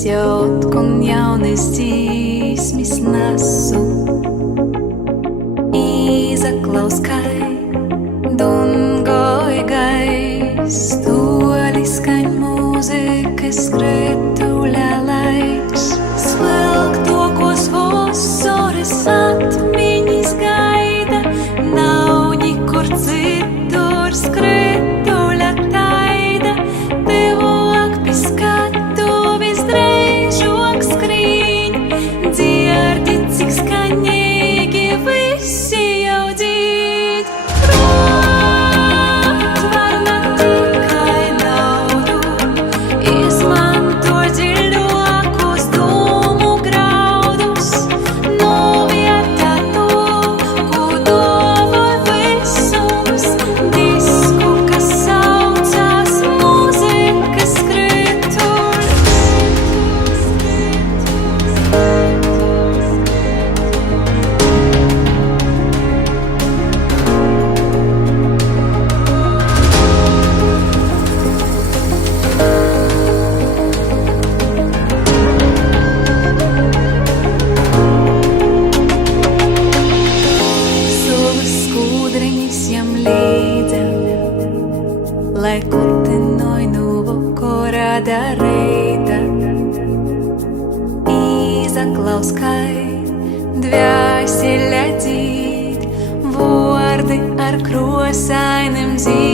Jautkum jaunas dzīsmis nesu. Izaklaus, kai dungoj gais, toļi skaņ mūzikas skretuļa laiks. Svelktokos vasaras atmiņas gaida, nav nikur citur skretuļa taida. Tevok pi skatuves dreižok skrīņ, dzirdi, cik skaņīgi visi jau dzīd. Prot var ne tikai naudu, izmanto dziļākos domu graudus. Novietā to, ko dāvāj visums, disku, kas saucās mūzikas skrituļs. Savas skūdriņas jam līdza, lai kutinoj nu vakara da reita. Izaklaus, kai dvēsele dzīd, vordi ar krosainim zīd.